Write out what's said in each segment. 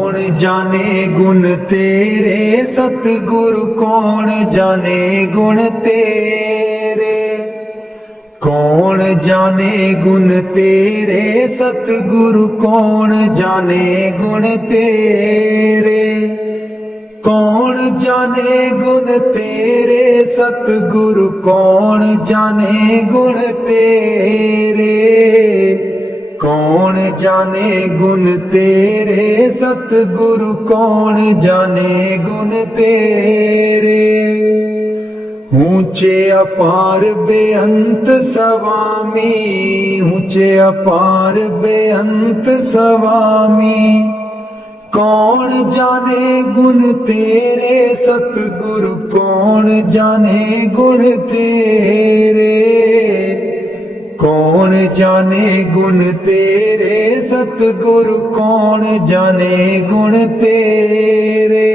कौन जाने गुण तेरे सतगुरु, कौन जाने गुण तेरे। कौन जाने गुण तेरे सतगुरु, कौन जाने गुण तेरे। कौन जाने गुण तेरे सतगुरु, कौन जाने गुण तेरे। कौन जाने गुण तेरे सतगुरु, कौन जाने गुण तेरे। ऊंचे अपार बेअंत स्वामी, ऊंचे अपार बेअंत स्वामी। कौन जाने गुण तेरे सतगुरु, कौन जाने गुण तेरे। कौन जाने गुण तेरे सतगुरु, कौन जाने गुण तेरे।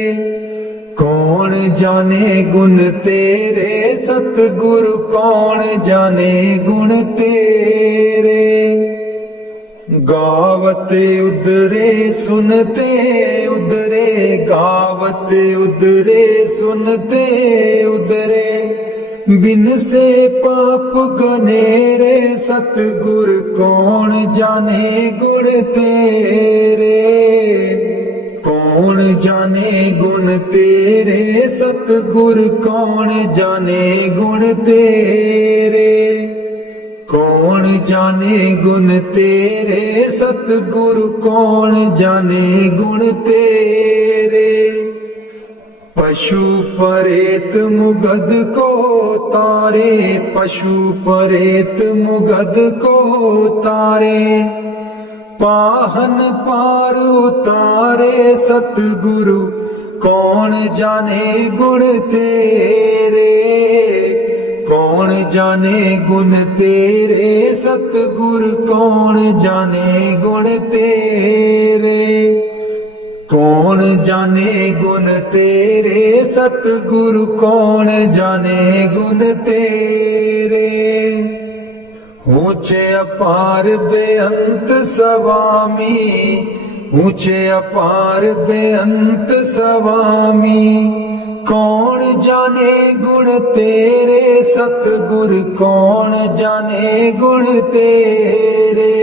कौन जाने गुण तेरे सतगुरु, कौन जाने गुण तेरे। गावत उदरे सुनते उदरे, गावत उदरे सुनते उदरे। बिन से पाप गनेरे सतगुर, कौन जाने गुण तेरे। कौन जाने गुण तेरे सतगुर, कौन जाने गुण तेरे। कौन जाने गुण तेरे सतगुरु, कौन जाने गुण तेरे। पशु परेत मुगध को तारे, पशु परेत मुगध को तारे। पाहन पार उतारे सतगुरु, कौन जाने गुण तेरे। कौन जाने गुण तेरे सतगुरु, कौन जाने गुण तेरे। कौन जाने गुण तेरे सतगुरु, कौन जाने गुण तेरे। ऊंचे अपार बेअंत स्वामी, ऊंचे अपार बेअंत स्वामी। कौन जाने गुण तेरे सतगुर, कौन जाने गुण तेरे।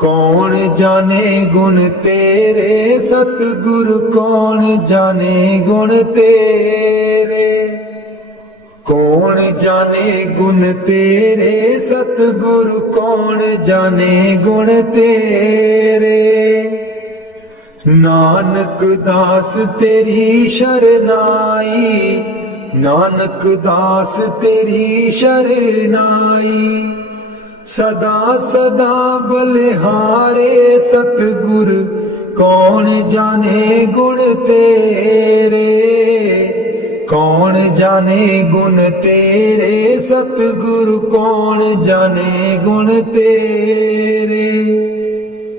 कौन जाने गुण तेरे सतगुरु, कौन जाने गुण तेरे। कौन जाने गुण तेरे सतगुरु, कौन जाने गुण तेरे। नानक दास तेरी शरनाई, नानक दास तेरी शरनाई। सदा सदा बलिहारे सतगुर, कौन जाने गुण तेरे। कौन जाने गुण तेरे सतगुरु, कौन जाने गुण तेरे।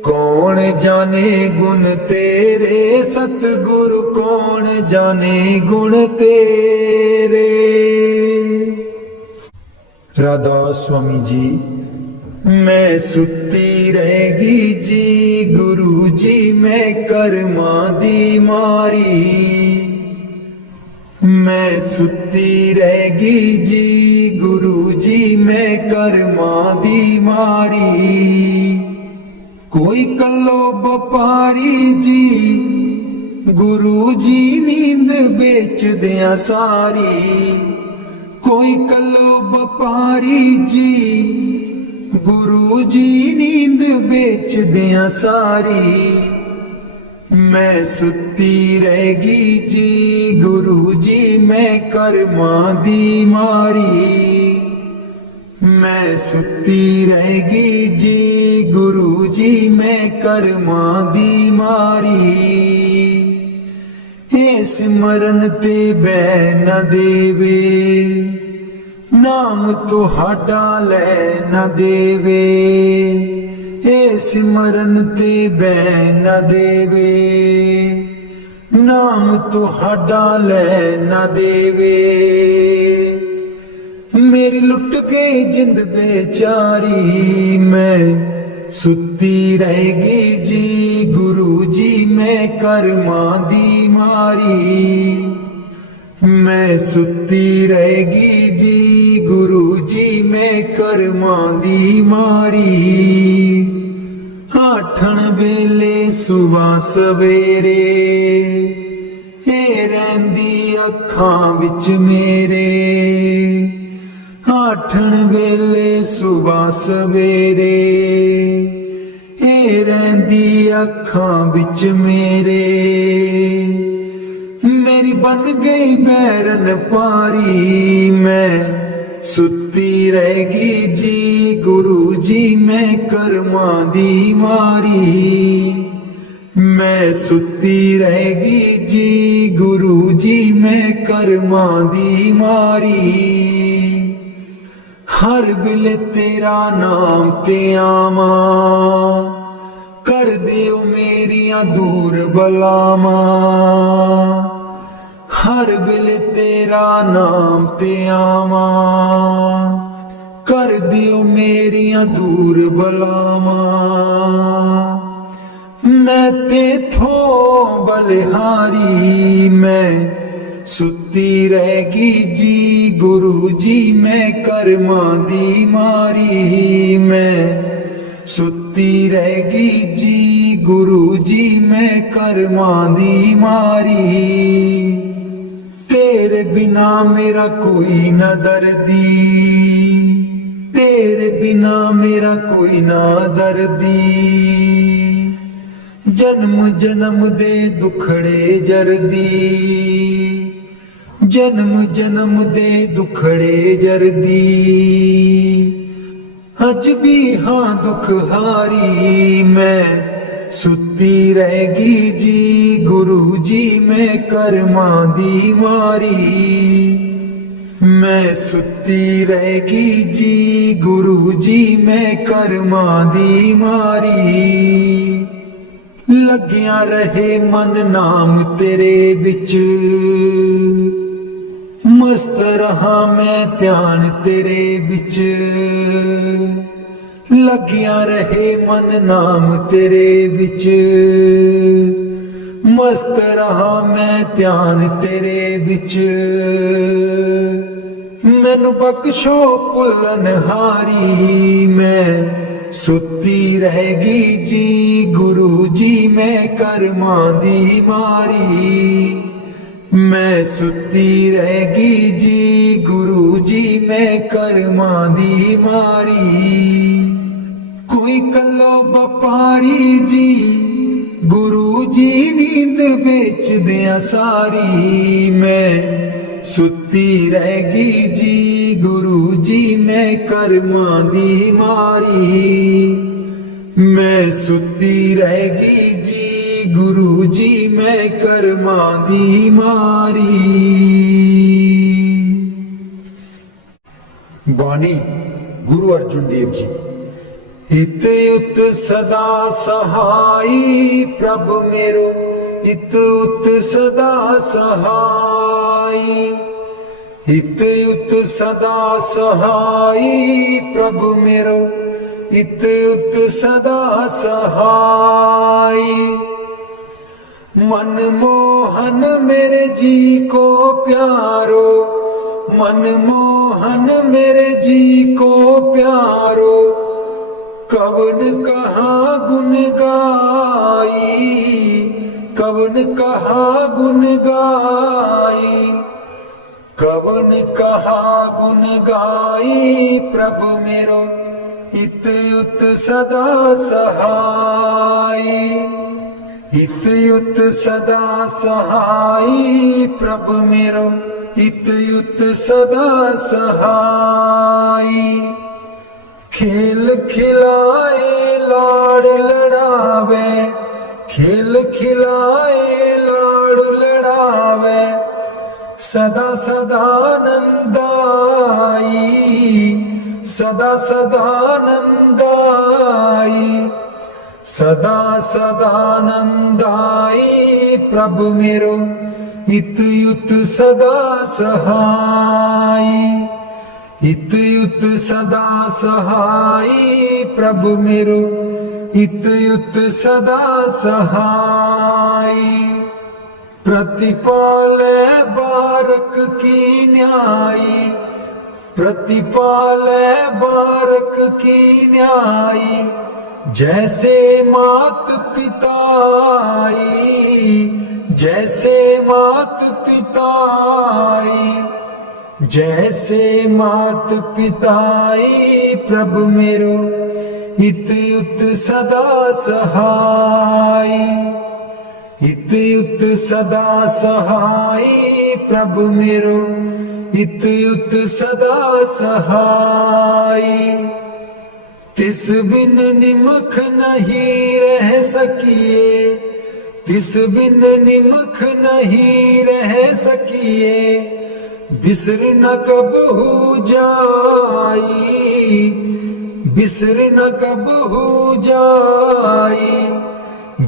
कौन जाने गुण तेरे सतगुरु, कौन जाने गुण तेरे। राधा स्वामी जी। मैं सुती रहेगी जी गुरु जी, मैं कर्मा दी मारी। मैं सुती रहेगी जी गुरु जी, मैं कर्मा दी मारी। कोई कल्लो बपारी जी गुरु जी, नींद बेच दिया सारी। कोई कल्लो बपारी जी गुरु जी, नींद बेच दिया सारी। मैं सुती रहेगी जी गुरु जी, मैं कर्मा दी मारी। मैं सुती रहेगी जी गुरु जी, मैं कर्मा दी मारी। हे सिमरन ते बै न देवे, नाम तुहाडा लै न देवे। हे सिमरन ते बै न देवे, नाम तुहाडा लै न देवे। मेरी लुट गई जिंद बेचारी, मैं सुती रहेगी जी गुरु जी, मैं ਕਰਮਾਂ ਦੀ ਮਾਰੀ। मैं सुती रहेगी जी गुरु जी मैं करमां दी मारी। आठण वेले सुबह सवेरे हे रहिंदी अखां विच मेरे। आठण वेले सुबह सवेरे हे रहिंदी अखां विच मेरे। मेरी बन गई बैरन पारी। मैं सुती रहेगी जी गुरु जी मैं करमां दी मारी। मैं सुती रहेगी जी गुरु जी मैं करमां दी मारी। हर बिल तेरा नाम ते आवा कर दियो मेरियां दूर बलावा। हर बिल तेरा नाम ते आवा कर दियो मेरियां दूर बलावा। मैं तेथों बलिहारी। मैं सुती रहेगी जी गुरु जी मैं करमां दी मारी। मैं सुती रहेगी जी गुरु जी मैं करमां दी मारी। तेरे बिना मेरा कोई न दर्दी। तेरे बिना मेरा कोई ना दर्दी। जन्म जन्म दे दुखड़े जरदी। जन्म जन्म दे दुखड़े जरदी। अज भी हाँ दुख हारी। मैं सुती रहेगी जी गुरु जी मैं करमां दी मारी। मैं सुती रहेगी जी गुरु जी मैं करमां दी मारी। लग्या रहे मन नाम तेरे बिच। मस्त रहा मैं ध्यान तेरे बिच। लग्या रहे मन नाम तेरे बिच। मस्त रहा मैं ध्यान तेरे बिच। मैनू बख्शो भुल्लन हारी। मैं सुती रहेगी जी गुरु जी मैं करमां दी मारी। मैं सुती रहेगी जी गुरु जी मैं करमां दी मारी। कोई कलो व्यापारी जी गुरु जी नींद बेच दिया सारी। मैं सुती रहेगी जी गुरु जी मैं करमां दी मारी। मैं सुती रहेगी जी गुरु जी मैं करमां दी मारी। बानी गुरु अर्जुन देव जी। हित उत सदा सहाई प्रभु मेरो। हित उत सदा सहाई। हित उत सदा सहाई प्रभु मेरो। हित उत सदा सहाई। मन मोहन मेरे जी को प्यारो। मन मोहन मेरे जी को प्यारो। कवन कहा गुन गाई। कवन कहा गुन गाई। कवन कहा गुन गाई प्रभु मेरो। हित उत सदा सहाई। हित उत सदा सहाई प्रभु मेरो। हित उत सदा सहाई। खेल खिलाए लाड़ लड़ावे। खेल खिलाए लाड़ लड़ावे। सदा सदा नंदाई। सदा सदा नंदाई। सदा सदा नंदाई प्रभु मेरो। हित उत सदा सहाई। हित उत सदा सहाई प्रभु मेरो। हित उत सदा सहाई। प्रतिपाले बारक की न्यायी, प्रतिपाले बारक की न्यायी, जैसे मात पिताई, जैसे मात पिताई, जैसे मात पिताई। प्रभु मेरो इत उत सदा सहाई, इत उत सदा सहाई। प्रभु मेरो इत उत सदा सहाई। तिस बिन निमख नहीं रह सकिए, तिस बिन निमख नहीं रह सकिए, बिसर न कबहू जाई, बिसर न कबहू जाई,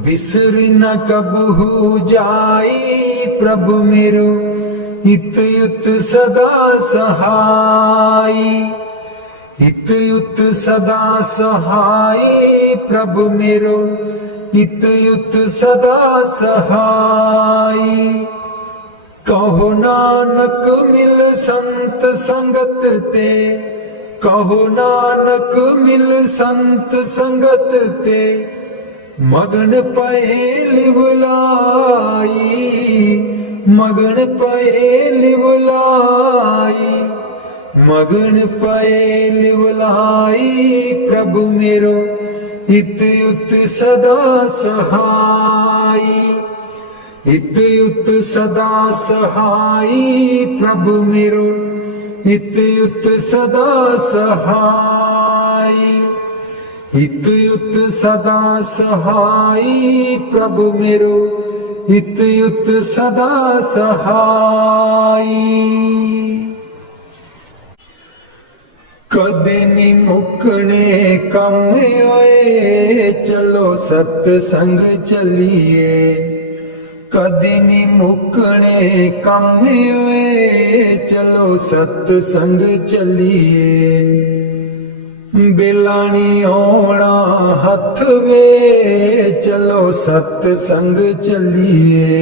बिसर न कबहू जाई। प्रभु मेरो इत उत सदा सहाई, इत उत सदा सहाई। प्रभु मेरो इत उत सदा सहाई। कहो नानक मिल संत संगत ते, कहो नानक मिल संत संगत ते, मगन पए लिवलाई, मगन पए लिवलाई, मगन पए लिवलाई। प्रभु मेरो इत उत सदा सहाई, इत उत सदा सहाई। प्रभु मेरो इत उत सदा सहाई, इत उत सदा सहाई। प्रभु मेरो इत उत सदा सहाई। कदे नी मुकने कम होए, चलो सत्संग चलिए, कदे नी मुकने कम होए, चलो सत्संग चलिए। बिलानी होना हथ वे, चलो सत्संग चलिए,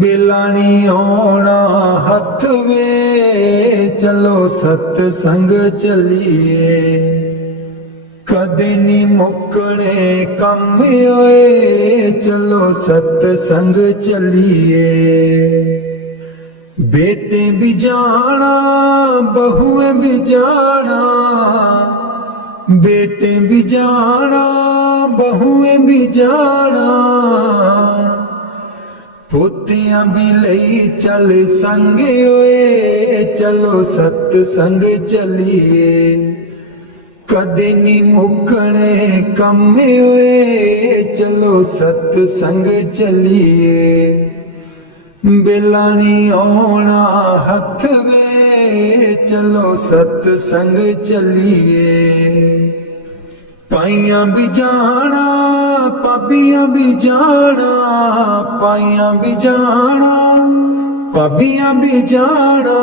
बिलानी होना हथ वे, चलो सत्संग चलिए। कदे नी मुकने कम होए, चलो सत्संग चलिए। बेटे भी जाना बहुएं भी जाना, बेटे भी जाना बहुएं भी जाना, पोतियां भी लई चल संगे होए, चलो सत्संग चलिए। कदे नी मुकने कम होए, चलो सत्संग चलिए। बिलानी होना हथ वे, चलो सत्संग चलिए। पाइयां भी जाना पाबियां भी जाना, पाइयां भी जाना पाबियां भी जाना,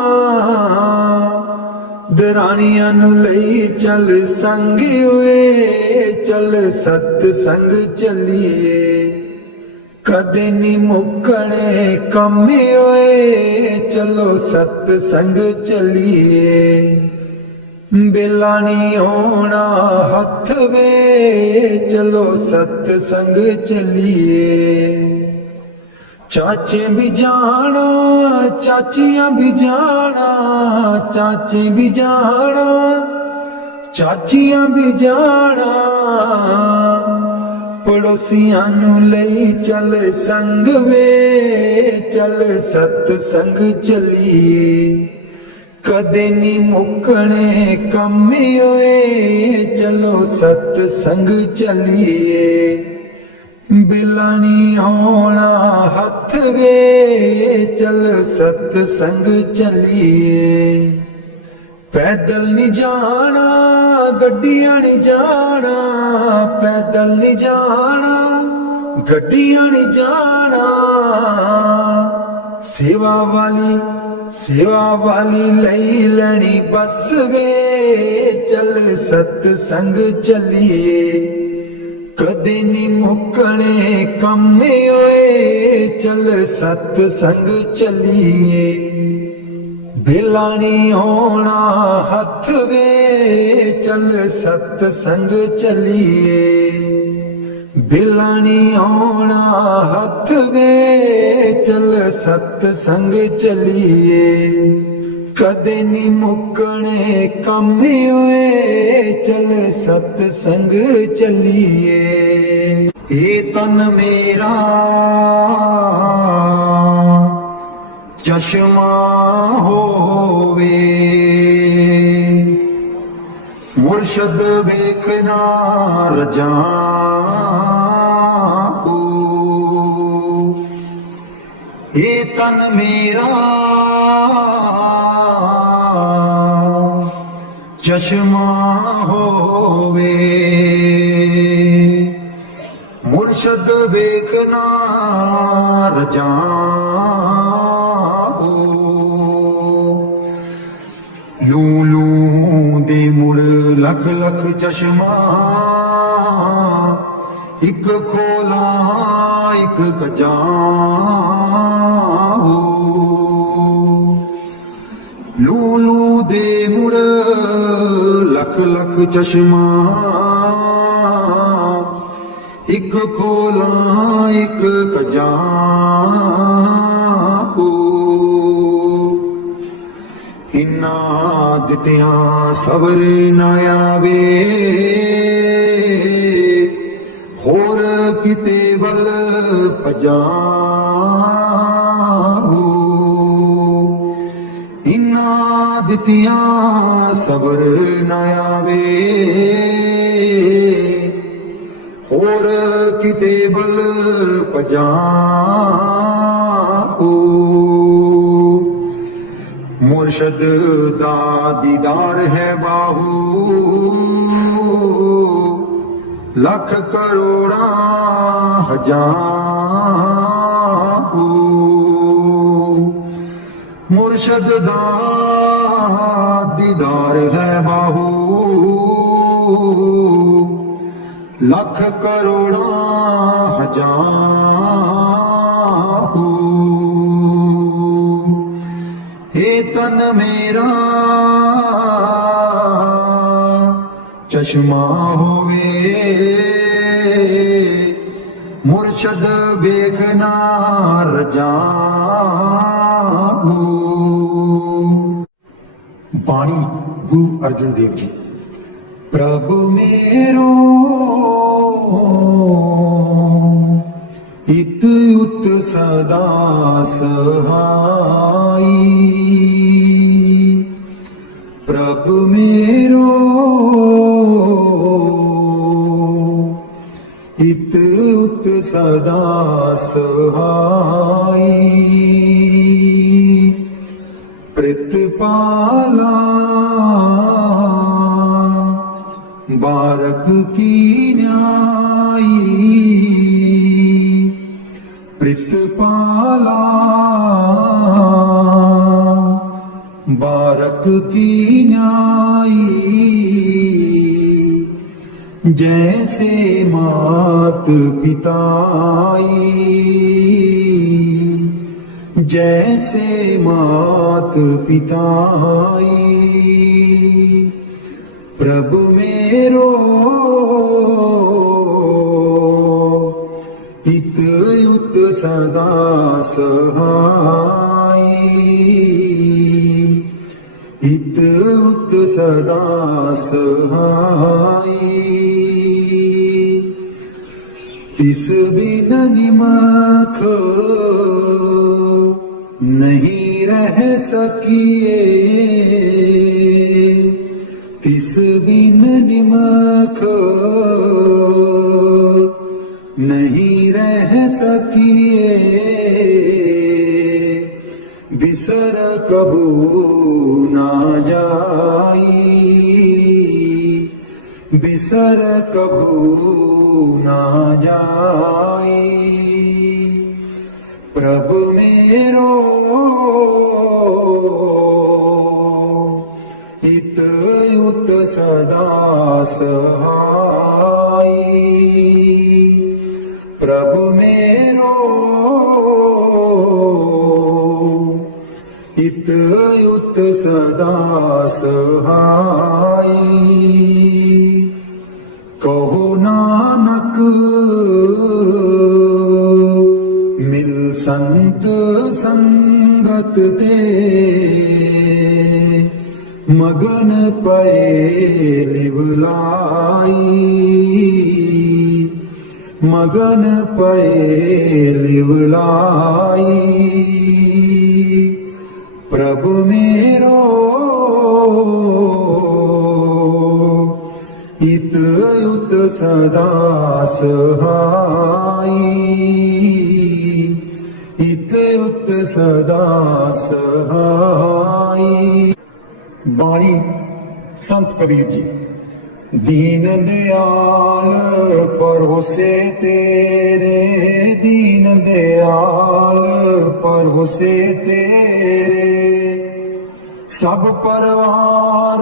दरानियां नू लई चल संगी होए, चल सत्संग चलिए। कदे नी मुकने कम होए, चलो सत्संग चलिए। बिलानी होना हथ वे, चलो सत्संग चलिए। चाचे भी जाना चाचियां भी जाना, चाचे भी जाना चाचियां भी जाना, पड़ोसियां नू लई चल संग वे, चल सत्संग चलिए। कदे नी मुकने कम होए, चलो सत्संग चलिए। बिलानी होना हथ वे, चल सत्संग चलिए। पैदल नहीं जाना गड्डियां नहीं जाना, पैदल नहीं जाना गड्डियां नहीं जाना, सेवा वाली लई लैनी बस वे, चल सत्संग चलिए। ਕਦੇ ਨੀ ਮੁੱਕਣੇ ਕੰਮ ਓਏ ਚੱਲ ਸਤ ਸੰਗ ਚੱਲੀਏ ਬੇਲਾ ਨੀ ਆਉਣਾ ਹੱਥ ਵੇ ਚੱਲ ਸਤ ਸੰਗ ਚੱਲੀਏ ਬੇਲਾ ਨੀ ਆਉਣਾ ਹੱਥ ਵੇ ਚੱਲ ਸਤ ਸੰਗ ਚੱਲੀਏ ਕਦੇ ਨੀ ਮੁੱਕਣੇ ਕੰਮ ਓਏ ਚੱਲ ਸਤ ਸੰਗ ਚੱਲੀਏ ਇਹ ਤਨ ਮੇਰਾ ਚਸ਼ਮਾ ਹੋਵੇ ਮੁਰਸ਼ਦ ਵੇਖਣਾ ਰਜਾਊ ਇਹ ਤਨ ਮੇਰਾ ਚਸ਼ਮਾ ਹੋਵੇ ਮੁਰਸ਼ਦ ਵੇਖਣਾ ਰਜਾਊ ਲੂ ਲੂ ਦੇ ਮੁੜ ਲੱਖ ਲੱਖ ਚਸ਼ਮਾ ਇੱਕ ਖੋਲਾ ਇੱਕ ਕਜਾਊ ਲੂ ਲੂ ਦੇ ਮੁੜ ਲੱਖ ਲੱਖ ਚਸ਼ਮਾ ਇੱਕ ਖੋਲਾ ਇੱਕ ਕਜਾਊ ਇਨਾ ਦਿੱਤਿਆਂ ਸਬਰ ਨਾ ਆਵੇ ਹੋਰ ਕਿਤੇ ਵੱਲ ਭਜਾਊ ਇਨਾ ਦਿੱਤਿਆਂ ਸਬਰ ਨਾ ਆਵੇ ਹੋਰ ਕਿਤੇ ਵੱਲ ਭਜਾਊ ਮੁਰਸ਼ਦ ਦਾ ਦੀਦਾਰ ਹੈ ਬਾਹੂ ਲੱਖ ਕਰੋੜਾਂ ਹਜ਼ਾਰੂ ਮੁਰਸ਼ਦ ਦਾ ਦੀਦਾਰ ਹੈ ਬਾਹੂ ਲੱਖ ਕਰੋੜਾਂ ਹਜ਼ਾਰੂ ਇਹ ਤਨ ਮੇਰਾ ਚਸ਼ਮਾ ਹੋਵੇ ਮੁਰਸ਼ਦ ਵੇਖਣਾ ਰਜਾਊ ਬਾਣੀ ਗੁਰੂ ਅਰਜਨ ਦੇਵ ਜੀ ਪ੍ਰਭ मेरो इत उत सदा सहाई प्रभ मेरो इत उत सदा सहाई प्रतिपाला बारक की न्यायी प्रतिपाला बारक की न्यायी जैसे मात पिताई जैसे मात पिताई प्रभु मेरो इत उत सदा सहाई इत उत सदा सहाई तिस बिन निमख नहीं रह सकिए तिस बिन निमख नहीं रह सकिए बिसर कबू ना जाई बिसर कबू ना जाई प्रभु मेरो इत उत सदा सहाई प्रभु मेरो इत युत सदा सहाई। कहो नानक मिल संत संगत दे, मगन पए लिवलाई, मगन पए लिवलाई। प्रभु मेरो इत युत सदा सहाई, इत युत सदा सहाई। बाणी संत कबीर जी। दीन दयाल परोसे तेरे, दीन दयाल परोसे तेरे, सब परवार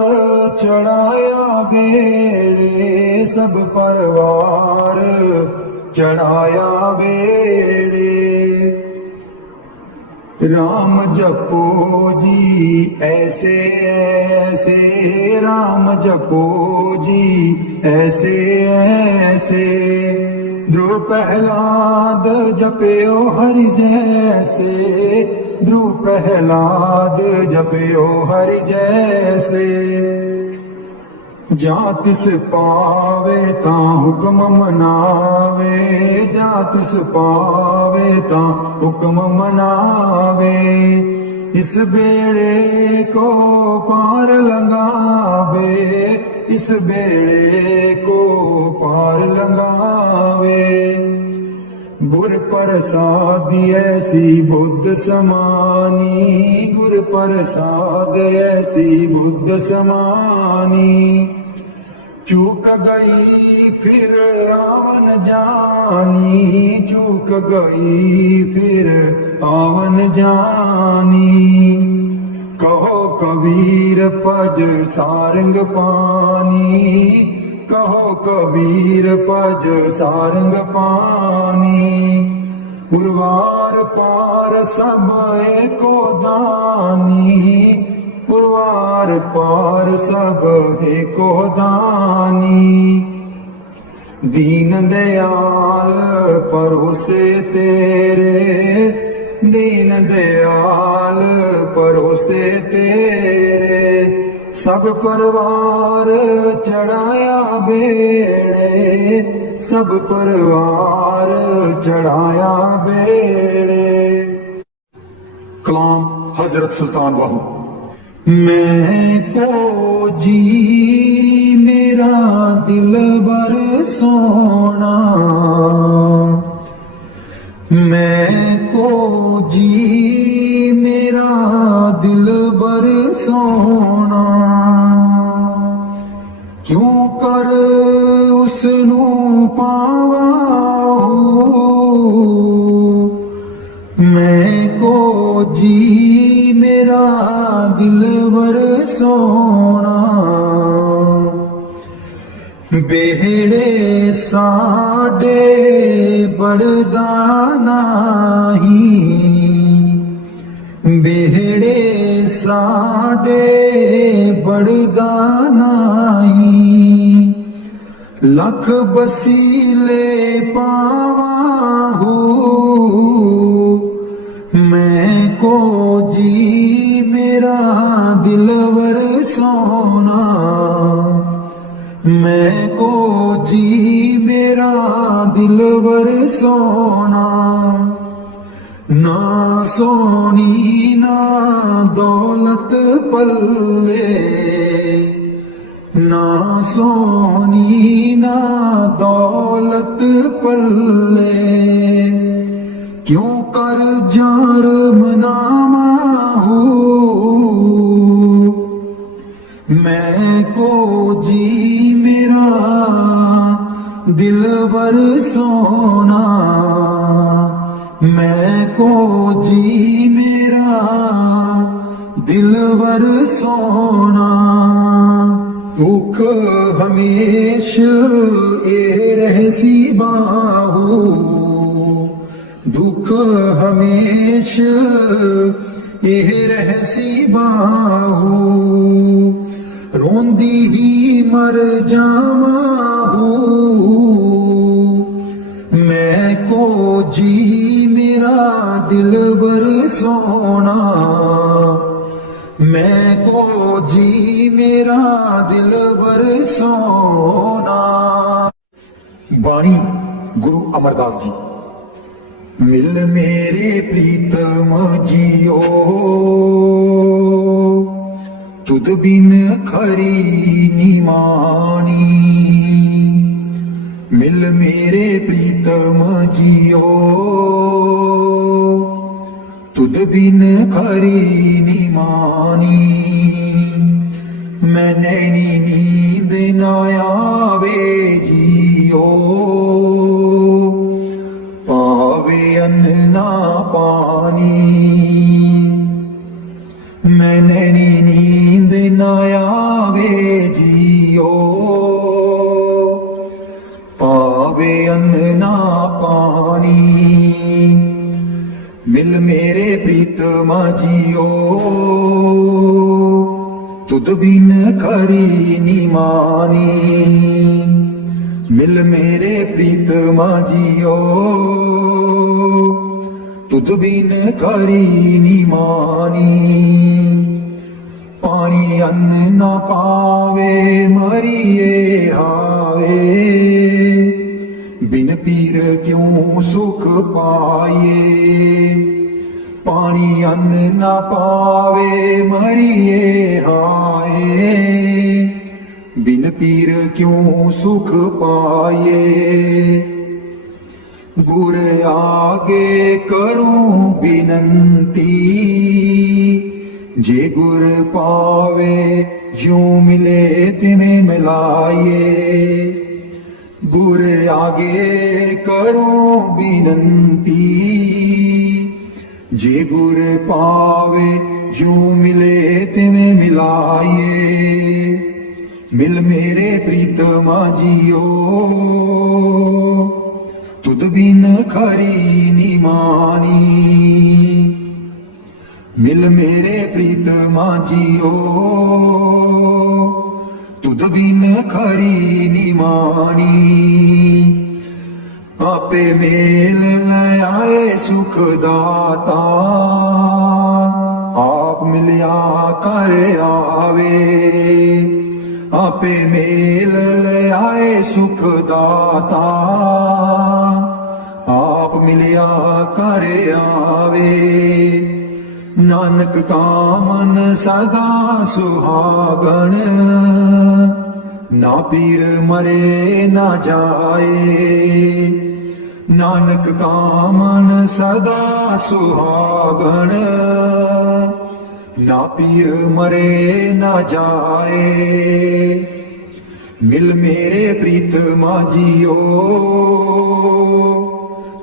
चढ़ाया बेड़े, सब परवार चढ़ाया बेड़े। राम जपो जी ऐसे ऐसे, राम जपो जी ऐसे ऐसे। ध्रुव प्रहलाद जपयो हरि जैसे, ध्रुव प्रहलाद जपयो हरि जैसे। जा तिस पावे तां हुक्म मनावे, जा तिस पावे तां हुक्म मनावे। इस बेड़े को पार लगावे, इस बेड़े को पार लगावे। गुर प्रसाद ऐसी बुद्ध समानी, गुर प्रसाद ऐसी बुद्ध समानी। चूक गई फिर आवन जानी, चूक गई फिर आवन जानी। कहो कबीर पज सारंग पानी, कहो कबीर पज सारंग पानी। पुरवार पार सब एको दानी, पुरवार पार सब एको दानी। दीन दयाल परोसे तेरे, दीन दयाल परोसे तेरे। सब परवार चढ़ाया बेड़े, सब परवार चढ़ाया बेड़े। कलाम हजरत सुल्तान बाहू। मैं को जी मेरा दिल बर सोना, मैं को जी मेरा दिल बर सोना। क्यों कर उसनू पावा मैं को जी मेरा दिल बर सोना। बेहड़े साडे बड़दा नाही, बेहड़े साडे बड़दा नाही। लख बसीले पावाहू मैं को जी मेरा दिलवर सोना, मैं को जी मेरा दिलवर सोना। ना सोनी ना दौलत पल्ले, ना सोनी ना दौलत पल्ले। क्यों कर जार मनामा हूँ मैं को जी मेरा दिलवर सोना, मैं को जी मेरा दिलवर सोना। दुख हमेश ए रहसी बाहू ਦੁੱਖ ਹਮੇਸ਼ ਇਹ ਰਹਿਸੀ ਬਾਹੂ, ਰੋਂਦੀ ਹੀ ਮਰ ਜਾਵਾਹੂ। ਮੈਂ ਕੋ ਜੀ ਮੇਰਾ ਦਿਲਬਰ ਸੋਹਣਾ, ਮੈਂ ਕੋ ਜੀ ਮੇਰਾ ਦਿਲਬਰ ਸੋਹਣਾ। ਬਾਣੀ ਗੁਰੂ ਅਮਰਦਾਸ ਜੀ। ਮਿਲ ਮੇਰੇ ਪ੍ਰੀਤਮ ਜੀਓ, ਤੁਧ ਬਿਨ ਖਰੀ ਨਿਮਾਣੀ। ਮਿਲ ਮੇਰੇ ਪ੍ਰੀਤਮ ਜੀਓ, ਤੁਧ ਬਿਨ ਖਰੀ ਨਿਮਾਣੀ। ਮੈਂ ਨੈਣੀ ਨੀਂਦ ਨਾ ਆਵੇ ਜੀਓ, ਪਾਵੇ ਅੰਨ ਨਾ ਪਾਣੀ। ਮੈਂ ਨੈਣੀ ਨੀਂਦ ਨਾ ਆਵੇ ਜੀਓ, ਪਾਵੇ ਅੰਨ ਨਾ ਪਾਣੀ। ਮਿਲ ਮੇਰੇ ਪ੍ਰੀਤਮਾ ਜੀਓ, ਤੁਧ ਬਿਨ ਖਰੀ ਨਿਮਾਣੀ। ਮਿਲ ਮੇਰੇ ਪ੍ਰੀਤਮਾ ਜੀਓ, ਤੁਧ ਬਿਨ ਖਰੀ ਨਿਮਾਣੀ। ਪਾਣੀ ਅੰਨ ਨਾ ਪਾਵੇ ਮਰੀਏ ਆਵੇ, ਬਿਨ ਪੀਰ ਕਿਉ ਸੁਖ ਪਾਈਏ। ਪਾਣੀ ਅੰਨ ਨਾ ਪਾਵੇ ਮਰੀਏ ਆਏ, ਬਿਨ ਪੀਰ ਕਿਉ ਸੁਖ ਪਾਈਏ। ਗੁਰ ਆਗੇ ਕਰੂੰ ਬਿਨੰਤੀ, ਜੇ ਗੁਰ ਪਾਵੇ ਜਿਉ ਮਿਲੇ ਤਿਵੇਂ ਮਿਲਾਈਏ। ਗੁਰ ਆਗੇ ਕਰੂੰ ਬਿਨੰਤੀ, ਜੇ ਗੁਰ ਪਾਵੇ ਜਿਉ ਮਿਲੇ ਤਿਵੇਂ ਮਿਲਾਈਏ। ਮਿਲ ਮੇਰੇ ਪ੍ਰੀਤਮਾ ਜੀਓ, ਤੁਧ ਬਿਨ ਖਰੀ ਨਿਮਾਣੀ। ਮਿਲ ਮੇਰੇ ਪ੍ਰੀਤਮਾ ਜੀਓ, ਤੁਧ ਬਿਨ ਖਰੀ ਨਿਮਾਣੀ। ਆਪੇ ਮੇਲ ਲੈ ਆਏ ਸੁਖ ਦਾਤਾ, ਆਪ ਮਿਲਿਆ ਕਰ ਆਵੇ। ਆਪੇ ਮੇਲ ਲੈ ਆਏ ਸੁਖ ਦਾਤਾ, ਆਪ ਮਿਲਿਆ ਕਰ ਆਵੇ। ਨਾਨਕ ਕਾ ਮਨ ਸਦਾ ਸੁਹਾਗਣ, ਨਾ ਪੀਰ ਮਰੇ ਨਾ ਜਾਏ। ਨਾਨਕ ਕਾ ਮਨ ਸਦਾ ਸੁਹਾਗਣ, ਨਾ ਪੀਰ ਮਰੇ ਨਾ ਜਾਏ। ਮਿਲ ਮੇਰੇ ਪ੍ਰੀਤਮਾ ਜੀਓ,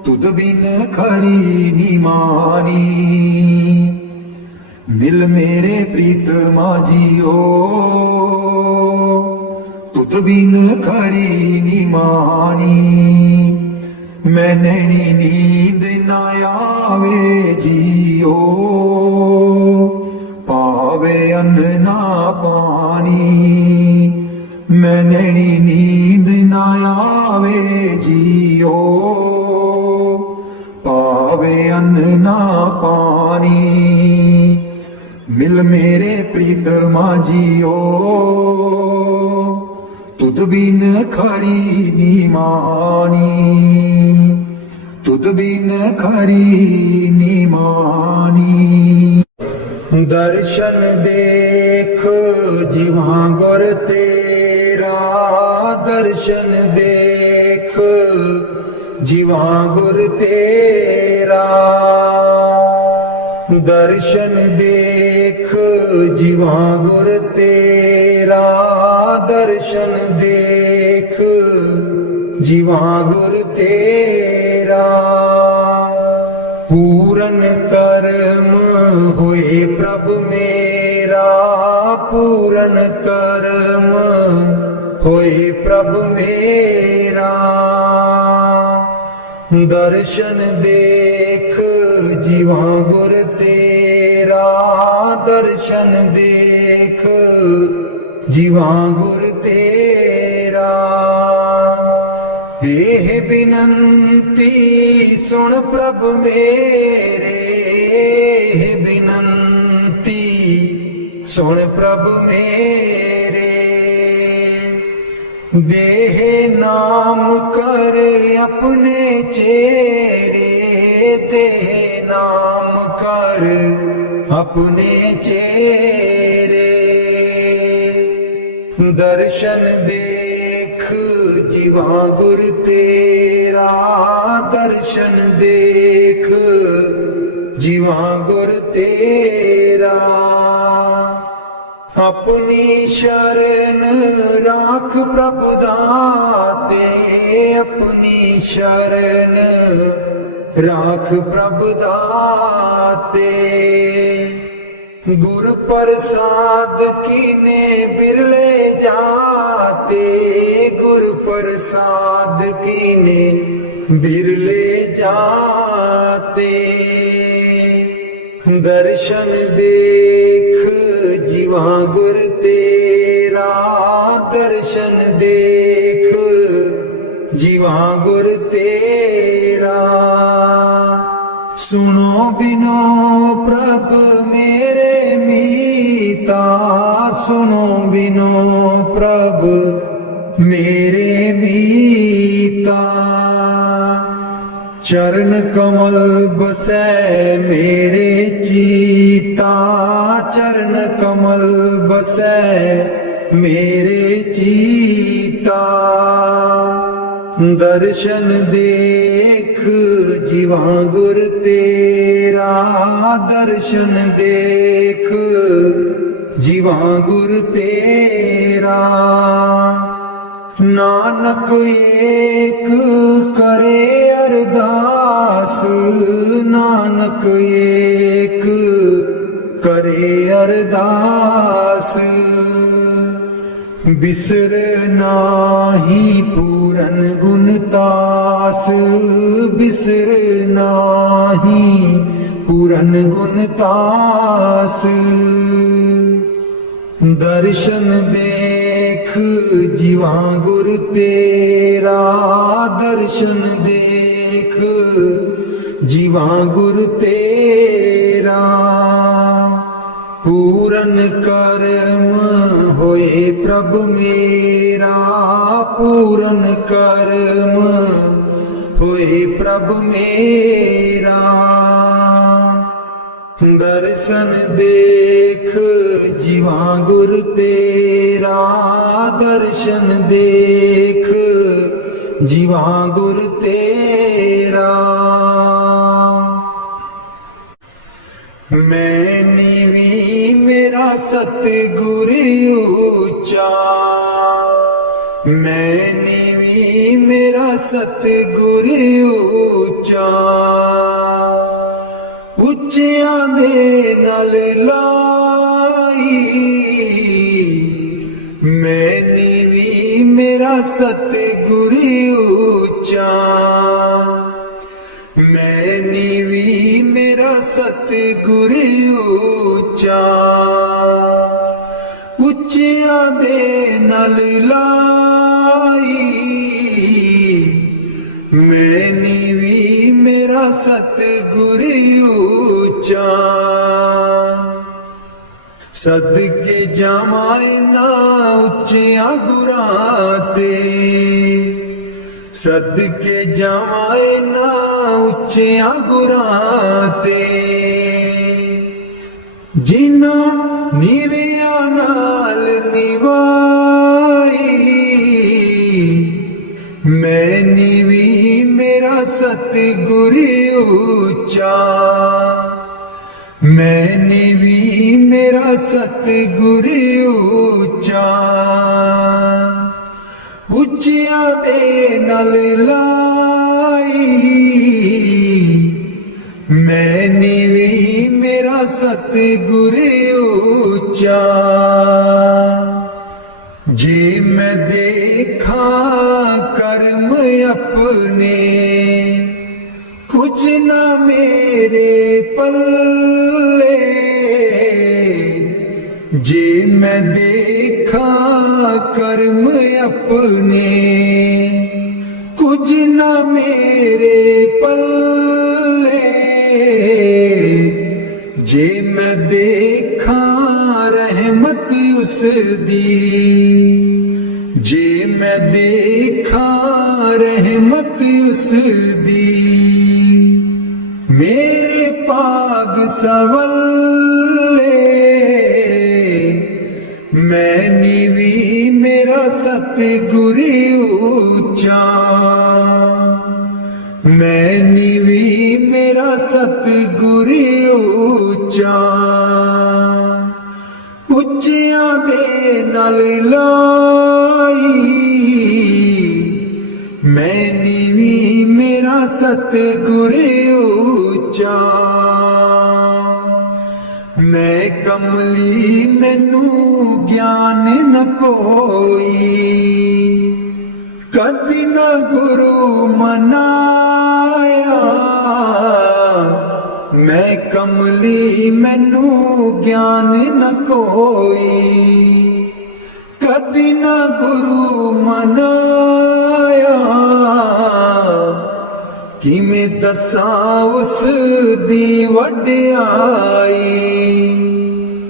ਤੁਧ ਬਿਨ ਖਰੀ ਨਿਮਾਣੀ। ਮਿਲ ਮੇਰੇ ਪ੍ਰੀਤਮਾ ਜੀਓ, ਤੁਧ ਬਿਨ ਖਰੀ ਨਿਮਾਣੀ। ਮੈਂ ਨੈਣੀ ਨੀਂਦ ਨਾ ਆਵੇ ਜੀਓ, ਪਾਵੇ ਅੰਨ ਨਾ ਪਾਣੀ। ਮੈਂ ਨੈਣੀ ਨੀਂਦ ਨਾ ਆਵੇ ਜੀਓ, ਪਾਵੇ ਅੰਨ ਨਾ ਪਾਣੀ। ਮਿਲ ਮੇਰੇ ਪ੍ਰੀਤਮਾ ਜੀਓ, ਤੁਧ ਬਿਨ ਖਰੀ ਨਿਮਾਣੀ। ਤੁਧ ਬਿਨ ਖਰੀ ਨਿਮਾਣੀ। ਦਰਸ਼ਨ ਦੇਖ ਜਿਵਾ ਗੁਰ ਤੇਰਾ, ਦਰਸ਼ਨ ਦੇਖ ਜਿਵਾ ਗੁਰ ਤੇਰਾ। ਦਰਸ਼ਨ ਦੇਖ ਜਿਵਾ ਗੁਰ ਤੇਰਾ, ਦਰਸ਼ਨ ਦੇਖ ਜਿਵਾ ਗੁਰ ਤੇਰਾ। ਪੂਰਨ ਕਰਮ ਹੋਏ ਪ੍ਰਭ ਮੇਰਾ, ਪੂਰਨ ਕਰਮ ਹੋਏ ਪ੍ਰਭ ਮੇਰਾ। ਦਰਸ਼ਨ ਦੇ जीवा गुर तेरा दर्शन देख, जीवा गुर तेरा। एह बिनंती सुन प्रभ मेरे, बिनंती सुन प्रभ मेरे। देह नाम कर अपने चेरे, देह नाम कर अपने चेरे। दर्शन देख जीवा गुर तेरा, दर्शन देख जीवा गुर तेरा। अपनी शरण राख प्रभु दाते, अपनी शरण राख प्रभु दाते। गुर प्रसाद कीने बिरले जाते, गुर प्रसाद कीने बिरले जाते। दर्शन देख जीवा गुर तेरा, दर्शन देख जीवा गुर तेरा। सुनो बिनो प्रभ मेरे मीता, सुनो बिनो प्रभ मेरे मीता। चरण कमल बसै मेरे चीता, चरण कमल बसै मेरे चीता। दर्शन देख जीवा गुर तेरा, दर्शन देख जीवा गुर तेरा। नानक एक करे अरदास, नानक एक करे अरदास। बिसर नाही पूरन गुण तास, बिसर नाही पूरन गुण तास। दर्शन देख जीवा गुर तेरा, दर्शन देख जीवा गुर तेरा। पूरन कर्म होए प्रभ मेरा, पूरन कर्म होए प्रभ मेरा। दर्शन देख जीवा गुर तेरा, दर्शन देख जीवा गुर तेरा। मैं नीवी मेरा सतगुर ऊंचा, मैं नीवी मेरा सतगुर ऊंचा। ਉੱਚਿਆਂ ਦੇ ਨਾਲ ਲਾਈ, ਮੈਂ ਨੀਵੀਂ ਮੇਰਾ ਸਤਿਗੁਰ ਉੱਚਾ। ਮੈਂ ਨੀਵੀਂ ਮੇਰਾ ਸਤਿਗੁਰ ਉੱਚਾ। ਉੱਚਿਆਂ ਦੇ ਨਾਲ ਲਾਈ, ਮੈਂ ਨੀਵੀਂ ਮੇਰਾ ਸਤਿਗੁਰ ਉੱਚਾ। ਸਦਕੇ ਜਾਵਾਂ ਇਨ੍ਹਾਂ ਉੱਚਿਆਂ ਗੁਰਾਂ ਤੇ, ਸਦਕੇ ਜਾਵਾਂ ਇਨ੍ਹਾਂ ਉੱਚਿਆਂ ਗੁਰਾਂ ਤੇ। ਜਿਨ੍ਹਾਂ ਨੀਵਿਆਂ ਨਾਲ ਨਿਵਾਈ, ਮੈਂ ਨੀਵੀਂ ਮੇਰਾ ਸਤਿਗੁਰ ਉੱਚਾ। ਮੈਂ ਨੀਵੀਂ ਮੇਰਾ ਸਤਿਗੁਰ ਉੱਚਾ। ਉੱਚਿਆਂ ਦੇ ਨਾਲ ਲਾਈ, ਮੈਂ ਨੀਵੀਂ ਮੇਰਾ ਸਤਿਗੁਰ ਉੱਚਾ। ਜੇ ਮੈਂ ਦੇਖਾਂ ਕਰਮ ਆਪਣੇ, ਕੁਝ ना मेरे पल्ले जे मैं देखा कर्म अपने, कुछ ना मेरे पल्ले जे मैं देखा रहमत उस दी, जे मैं देखा रहमत उस दी। मेरे पाग सवल्ले मैं नीवी मेरा सतगुर ऊंचा, मैं नीवी मेरा सतगुर ऊंचा। ਉੱਚਿਆਂ ਦੇ ਨਾਲ ਲਾਈ ਮੈਂ ਨੀਵੀਂ ਮੇਰਾ ਸਤਿਗੁਰ ਉੱਚਾ। ਮੈਂ ਕਮਲੀ ਮੈਨੂੰ ਗਿਆਨ ਨ ਕੋਈ, ਕਦੀ ਨਾ ਗੁਰੂ ਮਨਾਇਆ। मैं कमली मैनू ज्ञान न कोई, कदी न गुरु मनाया। किवें दसा उस दी वड्याई,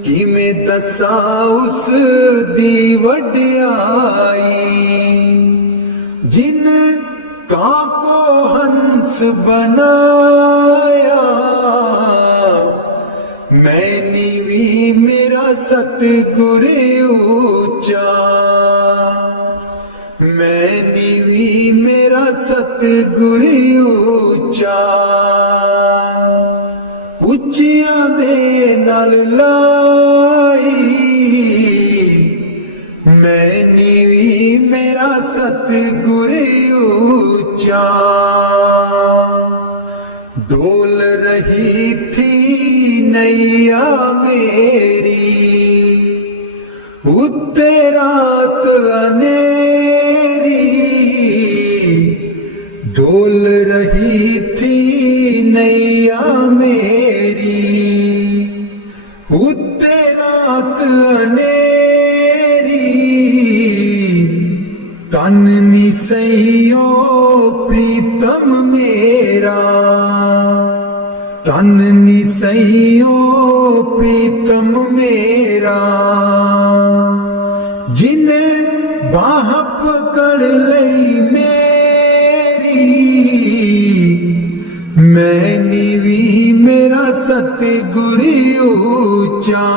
किवें दसा उस दी वड्याई। जिन कां को हंस बनाया मैं नीवी मेरा सतगुर ऊंचा, मैं नीवी मेरा सतगुर ऊंचा। ਉੱਚਿਆਂ ਦੇ ਨਾਲ ਲਾਈ मैं नीवी मेरा सतगुर ऊंचा। डोल रही थी नैया मेरी उत्ते रात अनेरी, डोल रही थी नैया मेरी उत्ते रात अनेरी। तन नी सहियो प्रीतम मेरा, तन नी सहियो प्रीतम मेरा। जिने बाह पकड़ लई मेरी मैं नीवी मेरा सतगुर ऊंचा,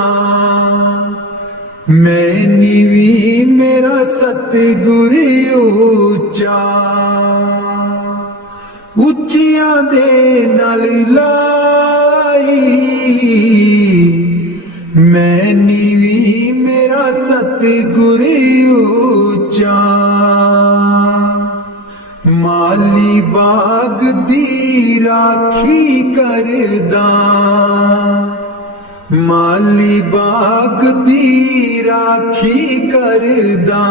मैं नीवी मेरा सतगुर ऊंचा। ਉੱਚਿਆਂ ਦੇ ਨਾਲ ਲਾਈ ਮੈਂ ਨੀਵੀਂ ਮੇਰਾ ਸਤਿਗੁਰ ਉੱਚਾ। ਮਾਲੀ ਬਾਗ ਦੀ ਰਾਖੀ ਕਰਦਾ, ਮਾਲੀ ਬਾਗ ਦੀ ਰਾਖੀ ਕਰਦਾ।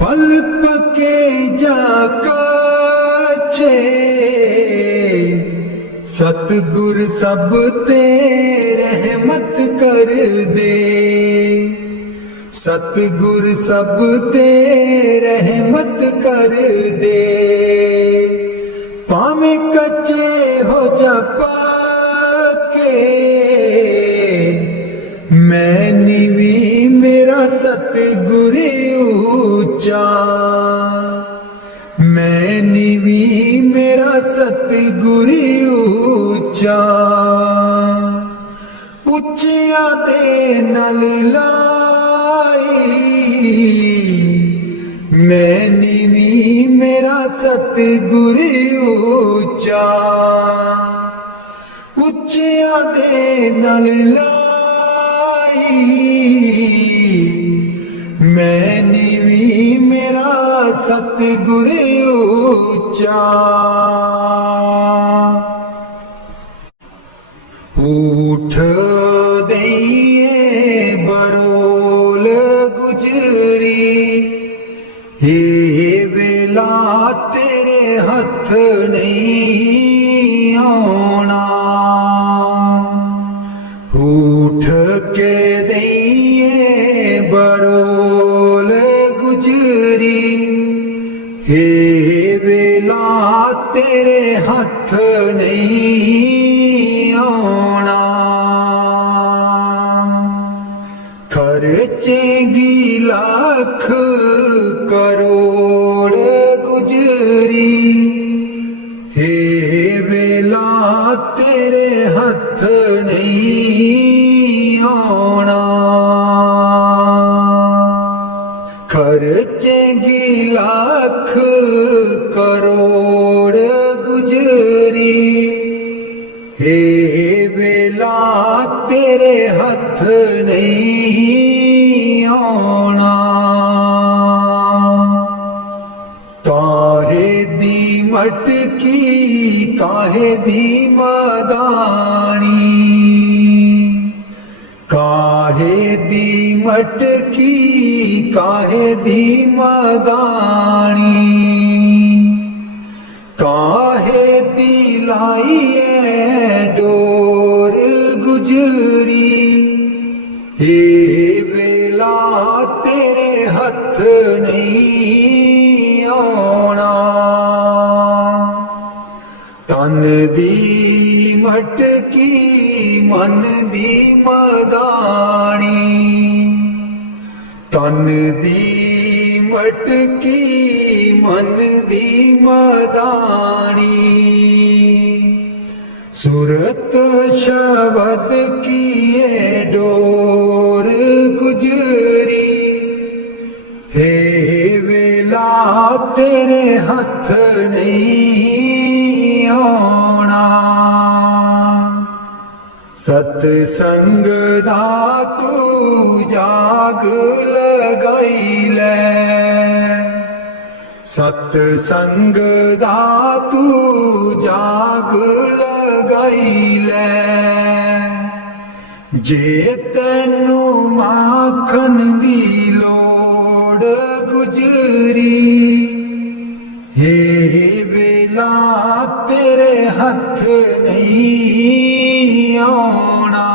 ਫਲ ਪਕੇ ਜਾ सतगुर सब ते रहमत कर दे, सतगुर सब ते रहमत कर दे। भावें कच्चे हो जा पाके मैं नीवी मेरा सतगुर ऊंचा, मैं नीवी मेरा सतगुर ऊंचा। ਉੱਚਿਆਂ ਦੇ ਨਾਲ ਲਾਈ ਮੈਂ ਨੀਵੀਂ ਮੇਰਾ ਸਤਗੁਰ ਉੱਚਾ। ਉੱਚਿਆਂ ਦੇ ਨਾਲ ਲਾਈ मैं नीवी मेरा सतगुर ऊंचा। उठ दईए बरोल गुजरी हे वेला तेरे हथ नहीं ਆਉਣਾ। ਊਠ ਕੇ ਦਈਏ ਬਰੋਲ ਗੁਜਰੀ, ਹੇ ਵੇਲਾ ਤੇਰੇ ਹੱਥ ਨਹੀਂ ਆਉਣਾ। ਖਰਚੇਗੀ ਲੱਖ ਕਰੋੜ ਗੁਜਰੀ, ਹੇ ਵੇਲਾ ਤੇਰੇ ਹੱਥ ਨਹੀਂ ਆਉਣਾ। ਖਰਚੇਗੀ ਲੱਖ ਕਰੋੜ ਗੁਜਰੀ, ਹੇ ਵੇਲਾ ਤੇਰੇ ਹੱਥ ਨਹੀਂ ਆਉਣਾ। ਕਾਹੇ ਦੀ ਮਟਕੀ ਕਾਹੇ ਦੀ ਮਦਾਣੀ, ਕਾਹੇ ਦੀ ਮਟਕੀ ਕਾਹੇ ਦੀ ਮਦਾਣੀ, ਕਾਹੇ ਦੀ ਲਾਈਏ ਡੋਰ ਗੁਜਰੀ, ਹੇ ਵੇਲਾ ਤੇਰੇ ਹੱਥ ਨਹੀਂ ਆਉਣਾ। ਤਨ ਦੀ ਮਟਕੀ ਮਨ ਦੀ ਮਦਾਣੀ, ਤਨ ਦੀ ਮਟਕੀ ਮਨ ਦੀ ਮਦਾਣੀ, ਸੁਰਤ ਸ਼ਬਦ ਕੀਏ ਡੋਰ ਗੁਜਰੀ, ਹੇ ਵੇਲਾ ਤੇਰੇ ਹੱਥ ਨਹੀਂ ਆਉਣਾ। ਸਤ ਸੰਗ ਦਾ ਤੂੰ ਜਾਗ ਲਗਾਈ ਲੈ, ਸਤ ਸੰਗ ਦਾ ਤੂੰ ਜਾਗ ਲਗਾਈ ਲੈ, ਜੇ ਤੈਨੂੰ ਮਾਖਣ ਦੀ ਲੋੜ ਗੁਜਰੀ, ਹੇ ਵੇਲਾ ਤੇਰੇ ਹੱਥ ਨਹੀਂ ਆਉਣਾ।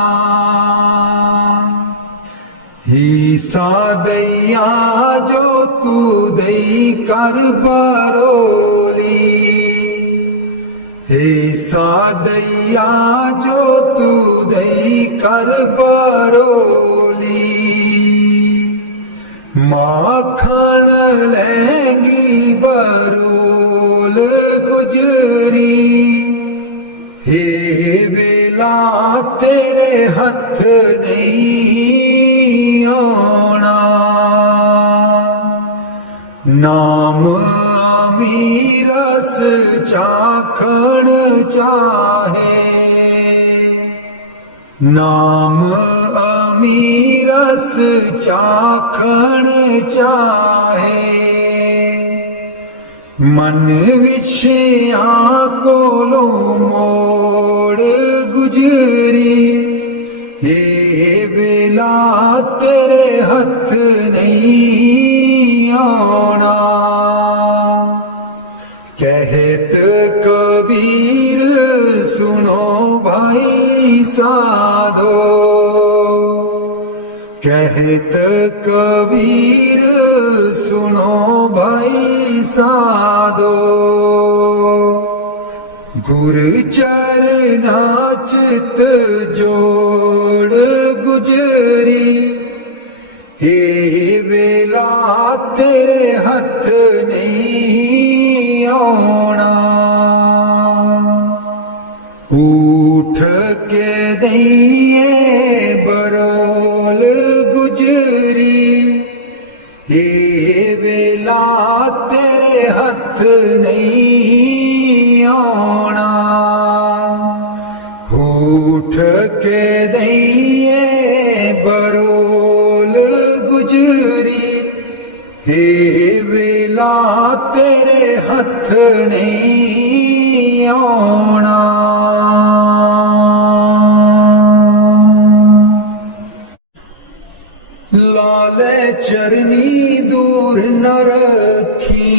ਹਿੱਸਾ ਦਈਆ ਜੋ ਤੂੰ ਦਈ ਕਰ ਪਰੋਲੀ, ਹਿੱਸਾ ਦਈਆ ਜੋ ਤੂੰ ਦਈ ਕਰ ਪਰੋਲੀ, ਮਾਖਣ ਲੈਂਗੀ ਬਰੋਲ ਗੁਜਰੀ, ਹੇ ਵੇਲਾ ਤੇਰੇ ਹੱਥ ਨਹੀਂ ਆਉਣਾ। ਨਾਮ ਅਮੀਰਸ ਚਾਖਣ ਚਾਹੇ, ਨਾਮ ਅਮੀਰਸ ਚਾਖਣ ਚਾਹੇ, ਮਨ ਵਿਛਿਆਂ ਕੋਲੋਂ ਮੋੜ ਗੁਜਰੀ, ਹੇ ਵੇਲਾ ਤੇਰੇ ਹੱਥ ਨਹੀਂ ਆਉਣਾ। ਕਹਿਤ ਕਬੀਰ ਸੁਣੋ ਭਾਈ ਸਾਧੋ, ਕਹਿਤ ਕਬੀਰ ਸੁਣੋ ਭਾਈ ਸਾਧੋ, ਗੁਰ ਚਰਨਾਂ ਚਿਤ ਜੋੜ ਗੁਜਰੀ, ਹੇ ਵੇਲਾ ਤੇਰੇ ਹੱਥ ਨਹੀਂ ਆਉਣਾ। ਊਠ ਕੇ ਦਈਏ ਬਰੋਲ ਗੁਜਰੀ, ਹੇ ਵੇਲਾ ਤੇਰੇ ਹੱਥ ਨਹੀਂ ਆਉਣਾ। ਊਠ ਕੇ ਦਈਏ ਬਰੋਲ ਗੁਜਰੀ, ਹੇ ਵੇਲਾ ਤੇਰੇ ਹੱਥ ਨਹੀਂ ਆਉਣਾ। ਲਾਲੇ ਚਰਨੀ ਦੂਰ ਨ ਰੱਖੀ,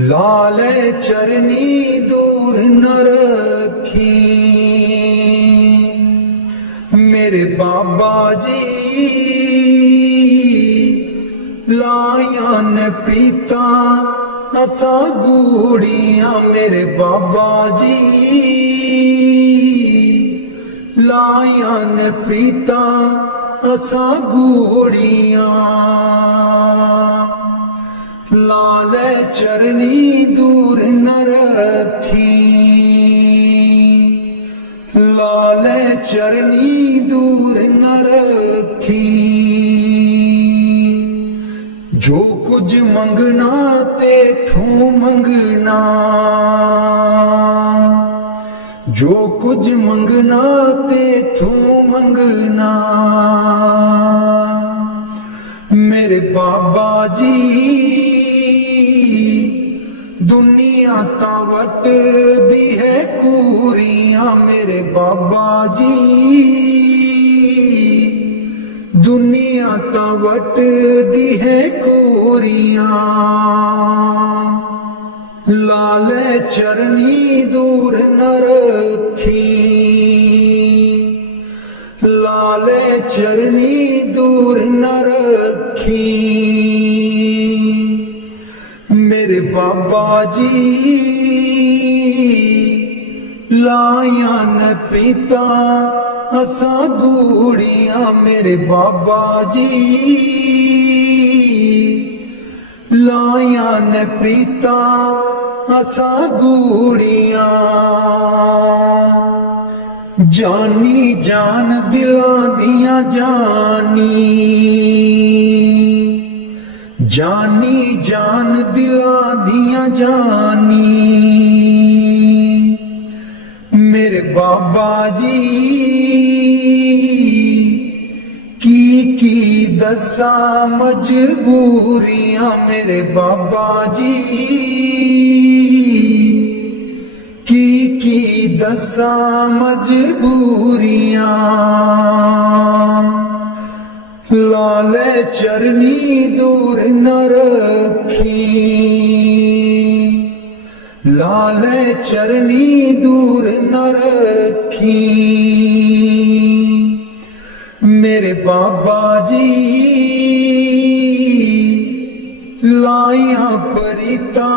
ਲਾਲੇ ਚਰਨੀ ਦੂਰ बाबा जी लाया ने प्रीता असा गूड़ियां मेरे बाबा जी लाया ने प्रीता असा गूड़ियां लाले चरनी दूर न रखी लाले चरनी दूर न रखी जो कुछ मंगना ते थू मंगना जो कुछ मंगना ते थू मंगना मेरे बाबा जी दुनिया ता वट दी है कूरियां मेरे बाबा जी दुनिया ता वट दी है कूरियां लाले चरनी दूर न रखी लाले चरनी दूर न रखी मेरे बाबा जी लाया न पिता असा गूड़ियां मेरे बाबा जी लाया न प्रीता असा गूड़ियां जानी जान दिला दिया जानी जानी जान दिला दिया जानी मेरे बाबा जी की दसा मजबूरियां मेरे बाबा जी की दसा मजबूरियां लाले चरनी दूर न रखी लाले चरनी दूर न रखी मेरे बाबा जी लाया परिता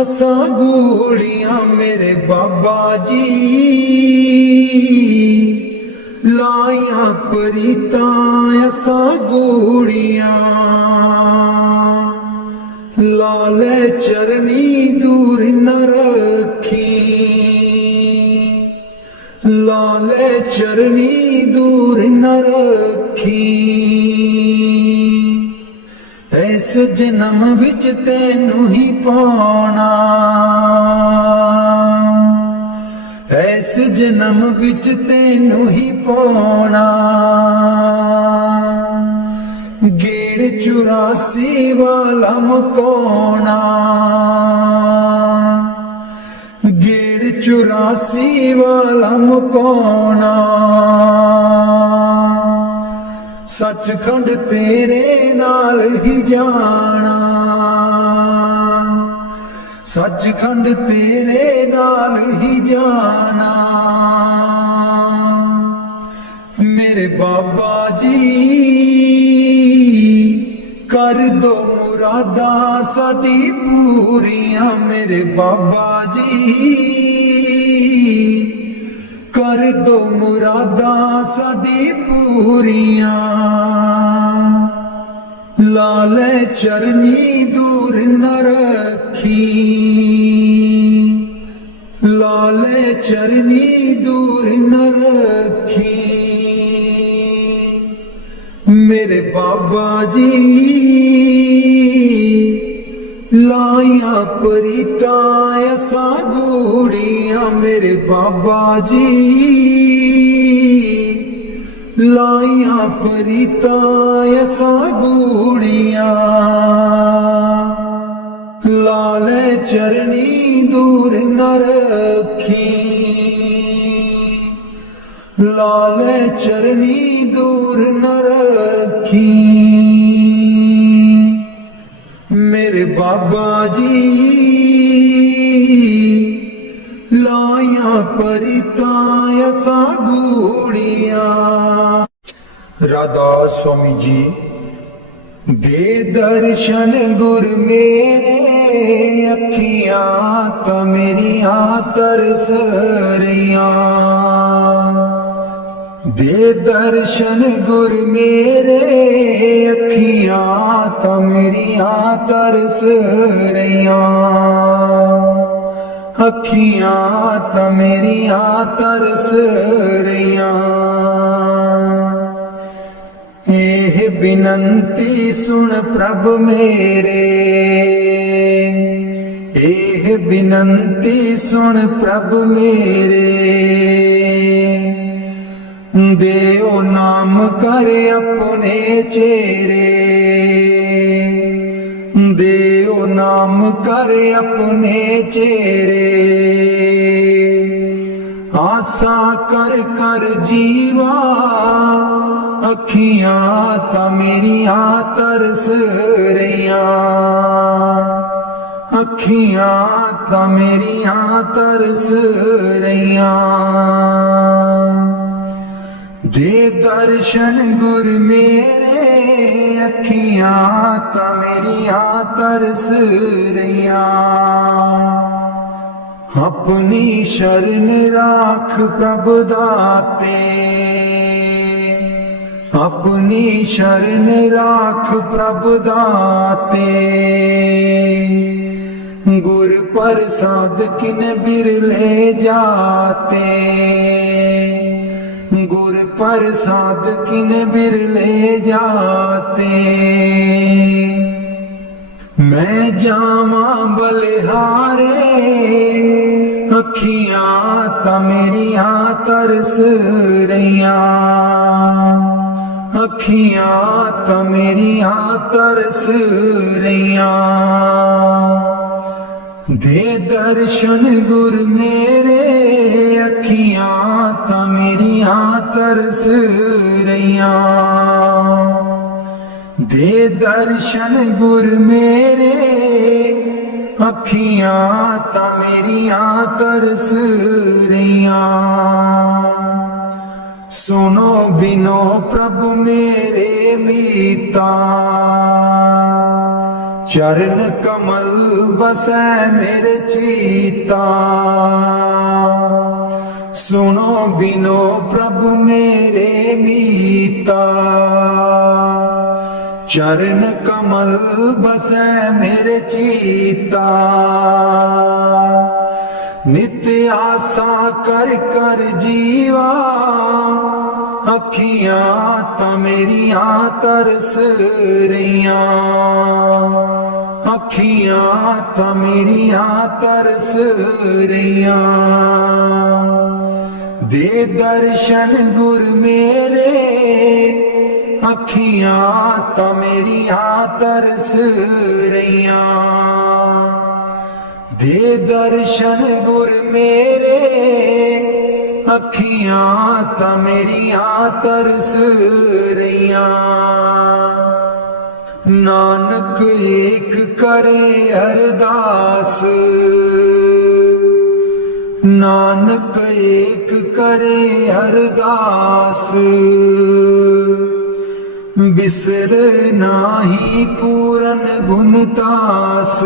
असा गूड़ियां मेरे बाबा जी लाया परिता असा गूड़ियां लाले चरनी दूर न रखी लाले चरनी दूर न रखी इस जन्म विच तैनू ही पाना इस जन्म विच तैनू ही पाना गेड़ 84 वाला मकोना गेड़ 84 वाला मकोना सचखंड तेरे नाल ही जाना सचखंड तेरे नाल ही जाना मेरे बाबा जी कर दो मुरादा साडी पूरियां मेरे बाबा जी कर दो मुरादा साडी पूरियां लाले चरनी दूर न रखी लाले चरनी दूर न रखी मेरे बाबा जी लाया परिता असा गूड़ियां मेरे बाबा जी लाया परिता असा गूड़ियां लाले चरनी दूर न रखी लाले चरनी दूर न रखी मेरे बाबा जी लाया परिताय सागूड़िया। राधा स्वामी जी दे दर्शन गुर मेरे, अखियां तो मेरियां तरस रहियां। दे दर्शन गुर मेरे, अखियां तो मेरियां तरस रहियां। अखियां तो मेरियां तरस रहियां। एह बिनंती सुन प्रभ मेरे, एह बिनंती सुन प्रभ मेरे। देओ नाम कर अपने चेरे, देओ नाम कर अपने चेरे। आसा कर कर जीवा, अखियां ता मेरियां तरस रहियां। अखियां ता मेरियां तरस रहियां। दे दर्शन गुर मेरे, अखियां ता मेरियां तरस रहियां। अपनी शरण राख प्रभ दाते, अपनी शरण राख प्रभ दाते। गुर प्रसाद किन बिरले जाते, गुर प्रसाद किन बिरले जाते। मैं जावा बलिहारे, अखियां ता मेरियां तरस रहियां। अखियां ता मेरियां तरस रहियां। दे दर्शन गुर मेरे, अखियां ता मेरियां तरस रहियां। दे दर्शन गुर मेरे, अखियां ता मेरियां तरस रहियां। सुनो बिनो प्रभु मेरे मीता, चरण कमल बसै मेरे चीता। सुनो बिनो प्रभु मेरे मीता, चरण कमल बसै मेरे चीता। नित्य आसा कर कर जीवा, अखियां ता मेरियां तरस रहियां। अखियां ता मेरियां तरस रहियां। दे दर्शन गुर मेरे, अखियां ता मेरियां तरस रहियां। दे दर्शन गुर मेरे, अखियां ता मेरियां तरस रहियां। नानक एक करे अरदास, नानक एक करे अरदास। बिसर नाही पूरन गुणतास,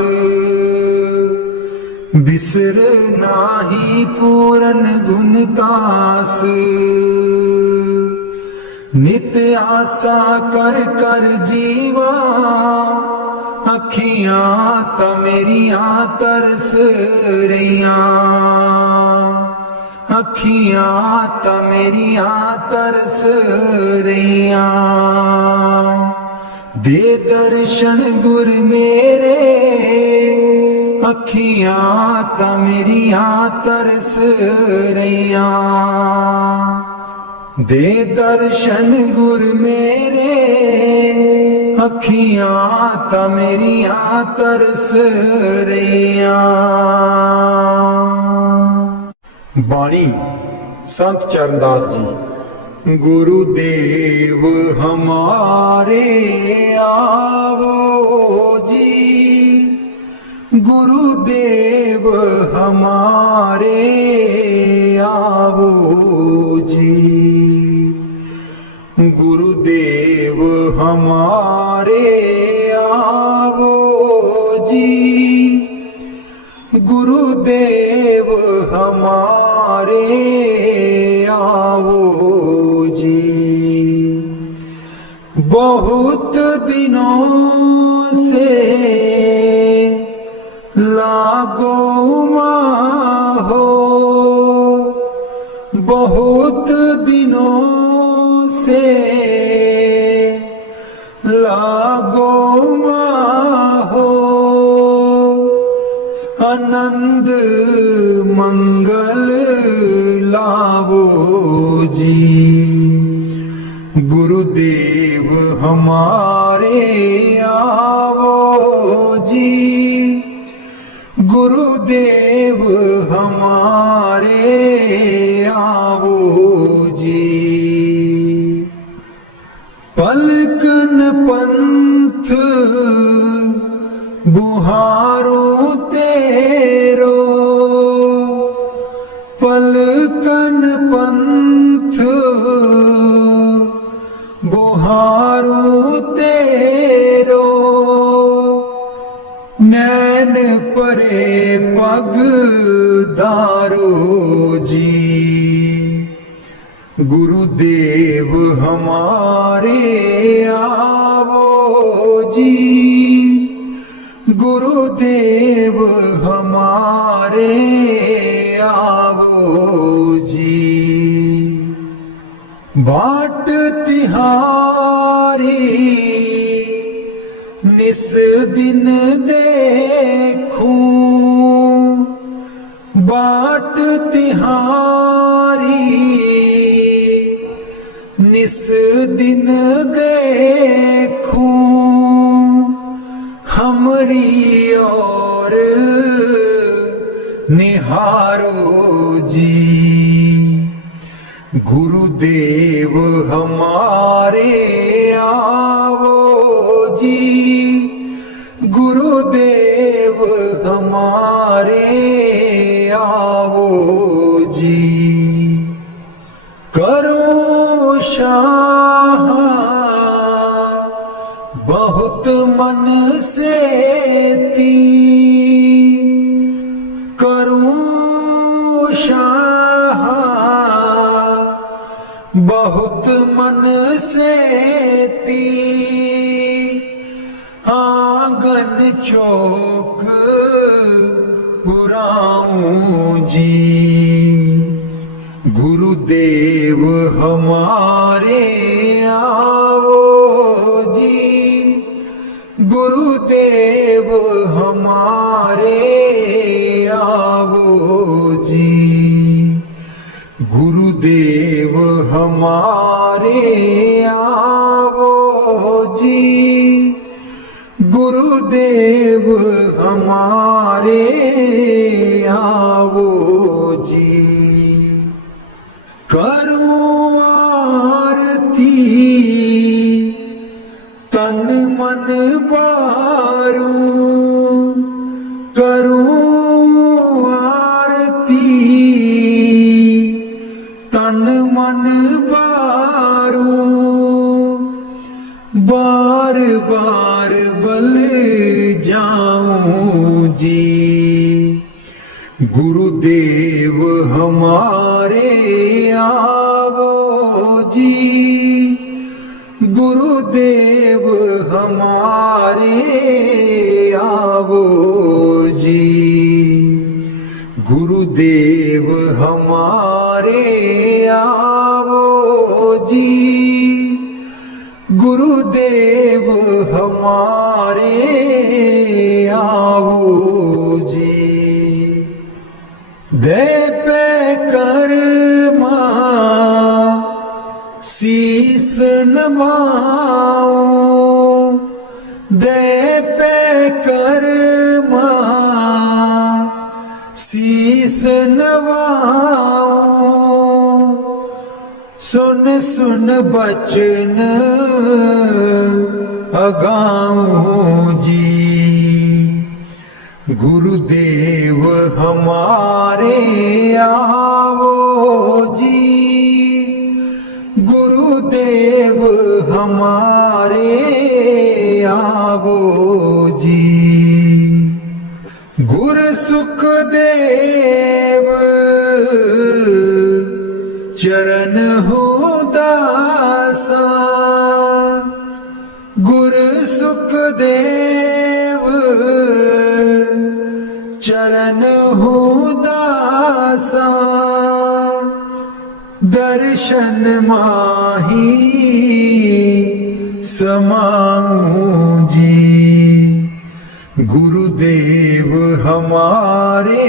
बिसर नाही पूरन गुणतास। नित आसा कर कर जीवा, अखियां ता मेरियां तरस रहियां। अखियां ता मेरियां तरस रहियां। दे दर्शन गुर मेरे, अखियां ता मेरियां तरस रहियां। दे दर्शन गुर मेरे, अखियां ता मेरियां तरस रहियां। बाणी संत चरणदास जी। गुरुदेव हमारे आवो जी, गुरुदेव हमारे हमारे आवो जी, गुरुदेव हमारे आवो जी। बहुत दिनों से लागो हो, बहुत दिनों से लागो हो, आनंद मंगल लावो जी। गुरुदेव हमारे आवो जी, गुरुदेव हमारे आवो जी। पलकन पंथ बुहारो तेरो, पलकन पंथ बुहारो तेरो, नैन परे पग दारो जी। गुरुदेव हमारे आवो जी, गुरुदेव हमारे आवो जी। बाट तिहारी निस दिन देखूं, बाट तिहारी निस दिन देखूं, हमरी और निहारो जी। गुरुदेव हमारे आवो जी, गुरुदेव हमारे आवो जी। करो शाह बहुत मन से ती, करूं शाह बहुत मन से ती, आंगन चौक पुराऊं जी। गुरुदेव हमारे आवो जी, गुरुदेव हमारे आवो जी। गुरुदेव हमारे आवो जी, गुरुदेव हमारे आवो जी। करूं आरती तन मन बारूं, करूं आरती तन मन बारूं, बार बार बल जाऊं जी। गुरुदेव हमारे आवो जी, गुरुदेव हमारे आवो जी। गुरुदेव हमारे आवो जी, गुरुदेव हमारे आवो जी। दे पे कर्मा शीस नवाऊं, दे पे कर्मा शीस नवाऊं, सुन सुन बचन अगाऊं जी। गुरुदेव हमारे आवो जी, गुरुदेव हमारे चरण हो दासा गुर सुखदेव चरण हो दासा दर्शन माही समाऊं जी गुरुदेव हमारे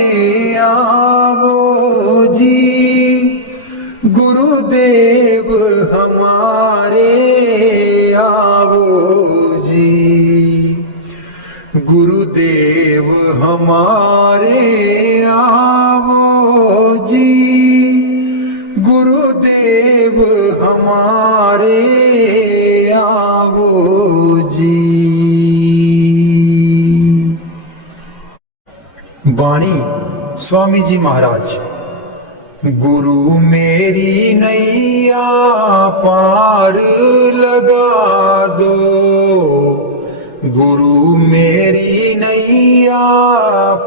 आवो जी गुरुदेव हमारे आवो जी गुरुदेव हमारे आवो जी गुरुदेव हमारे आवो जी। बाणी स्वामी जी महाराज। गुरु मेरी नैया पार लगा दो गुरु मेरी नैया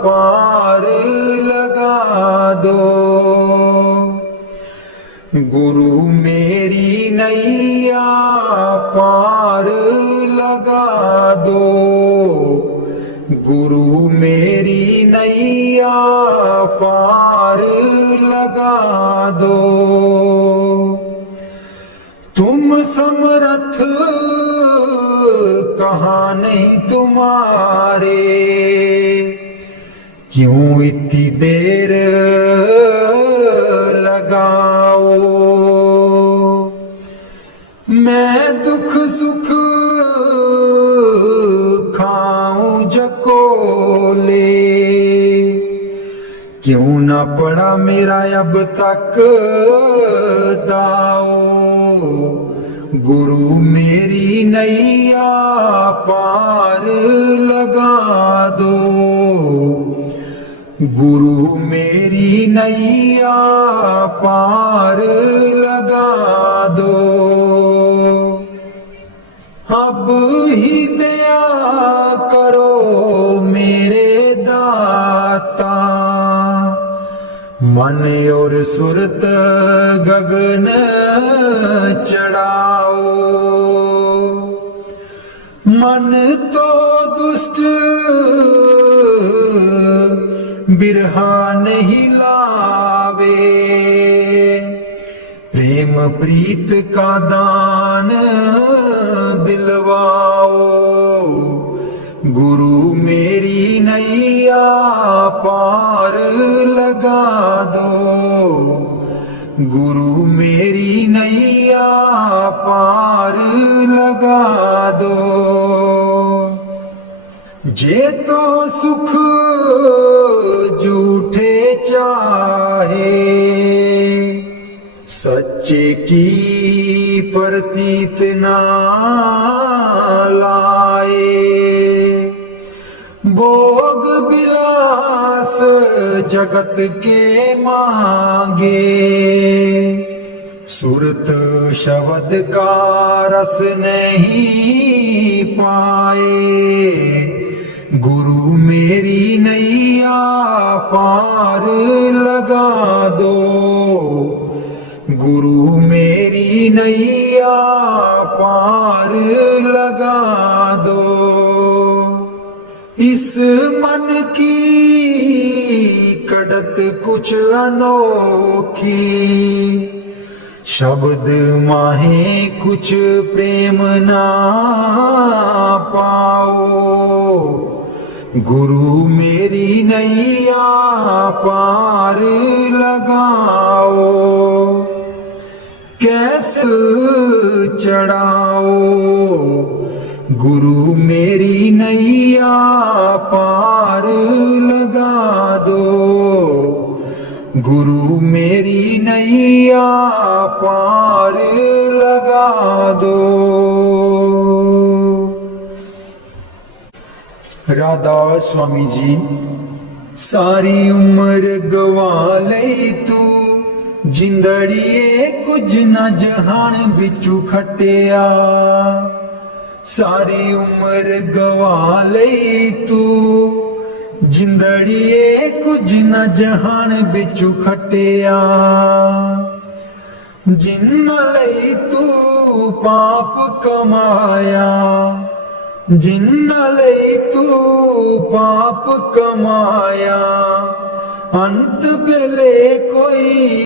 पार लगा दो गुरु मेरी नैया पार लगा दो गुरु मेरी नैया पार लगा दो तुम समर्थ कहाँ नहीं तुम्हारे क्यों इतनी देर लगाओ मैं दुख सुख खाऊं जकोले क्यों ना पड़ा मेरा अब तक दाओ गुरु मेरी नैया पार लगा दो गुरु मेरी नैया पार लगा दो अब ही दया करो मेरे दाता मन और सुरत गगन चढ़ाओ मन तो दुष्ट बिरहा नहीं लावे प्रेम प्रीत का दान दिलवाओ गुरु मेरी नैया पार लगा दो गुरु मेरी नैया पार लगा दो जे तो सुख झूठे चाहे सच्चे की प्रतीत ना लाए भोग विलास जगत के मांगे सुरत शब्द का रस नहीं पाए गुरु मेरी नैया पार लगा दो गुरु मेरी नैया पार लगा दो इस मन की कड़त कुछ अनोखी शब्द माहे कुछ प्रेम ना पाओ गुरु मेरी नैया पार लगाओ कैसे चढ़ाओ गुरु मेरी नैया पार लगा दो गुरु मेरी नैया पार लगा दो। राधा स्वामी जी सारी उम्र गवा लई तू जिंदड़िए कुछ न जहान बिचू खटिया सारी उम्र गवा लई तू जिंदड़िए कुछ न जहान बिचू खटिया ਜਿਨ੍ਹਾਂ ਲਈ ਤੂੰ ਪਾਪ ਕਮਾਇਆ, ਜਿਨ੍ਹਾਂ ਲਈ ਤੂੰ ਪਾਪ ਕਮਾਇਆ, ਅੰਤ ਵੇਲੇ ਕੋਈ